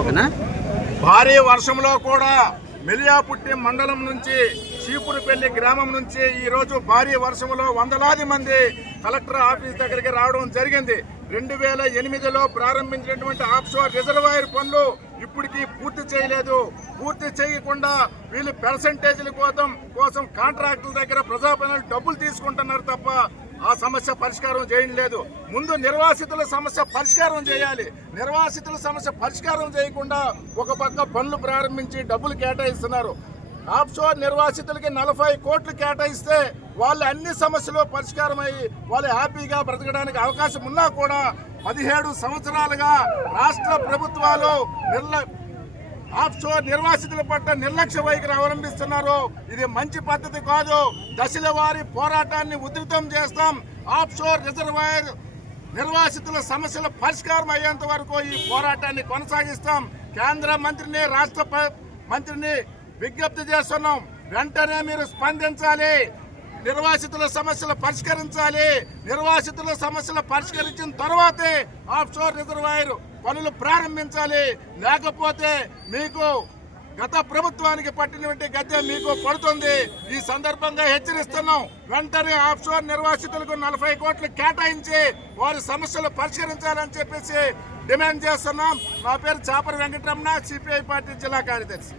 ఓకేనా. భారీ వర్షంలో కూడా మెలియాపుట్టి మండలం నుంచి చీపురుపల్లి గ్రామం నుంచి ఈరోజు భారీ వర్షంలో వందలాది మంది కలెక్టర్ ఆఫీస్ దగ్గరికి రావడం జరిగింది. 2008లో ప్రారంభించినటువంటి ఆఫ్షోర్ రిజర్వాయర్ పనులు ఇప్పటికీ పూర్తి చేయలేదు. పూర్తి చేయకుండా వీళ్ళు పర్సంటేజీల కోసం కాంట్రాక్టుల దగ్గర ప్రజాప్రతినిధులు డబ్బులు తీసుకుంటున్నారు తప్ప ఆ సమస్య పరిష్కారం చేయడం లేదు. ముందు నిర్వాసితుల సమస్య పరిష్కారం చేయాలి. నిర్వాసితుల సమస్య పరిష్కారం చేయకుండా ఒక పక్క పనులు ప్రారంభించి డబ్బులు కేటాయిస్తున్నారు. ఆఫ్షోర్ నిర్వాసితులకి 40 కోట్లు కేటాయిస్తే వాళ్ళు అన్ని సమస్యలు పరిష్కారం అయ్యి వాళ్ళు హ్యాపీగా బ్రతకడానికి అవకాశం ఉన్నా కూడా 17 సంవత్సరాలుగా రాష్ట్ర ప్రభుత్వాలు ఆఫ్షోర్ నిర్వాసితుల పట్ల నిర్లక్ష్య వైఖరి అవలంబిస్తున్నారు. ఇది మంచి పద్ధతి కాదు. దశల వారి పోరాటాన్ని ఉధృతం చేస్తాం. ఆఫ్షోర్ రిజర్వాయర్ నిర్వాసితుల సమస్యల పరిష్కారం అయ్యేంత వరకు ఈ పోరాటాన్ని కొనసాగిస్తాం. కేంద్ర మంత్రిని రాష్ట్ర మంత్రిని విజ్ఞప్తి చేస్తున్నాం. వెంటనే మీరు స్పందించాలి. నిర్వాసితుల సమస్యలు పరిష్కరించాలి. నిర్వాసితుల సమస్యలు పరిష్కరించిన తర్వాతే ఆఫ్షోర్ రిజర్వాయర్ పనులు ప్రారంభించాలి. లేకపోతే మీకు గత ప్రభుత్వానికి పట్టినటువంటి గద్దె మీకు పడుతుంది. ఈ సందర్భంగా హెచ్చరిస్తున్నాం. వెంటనే ఆఫ్షోర్ నిర్వాసితులకు 40 కోట్లు కేటాయించి వారి సమస్యలు పరిష్కరించాలని చెప్పేసి డిమాండ్ చేస్తున్నాం. నా పేరు చాపరి వెంకటరమణ, సిపిఐ పార్టీ జిల్లా కార్యదర్శి.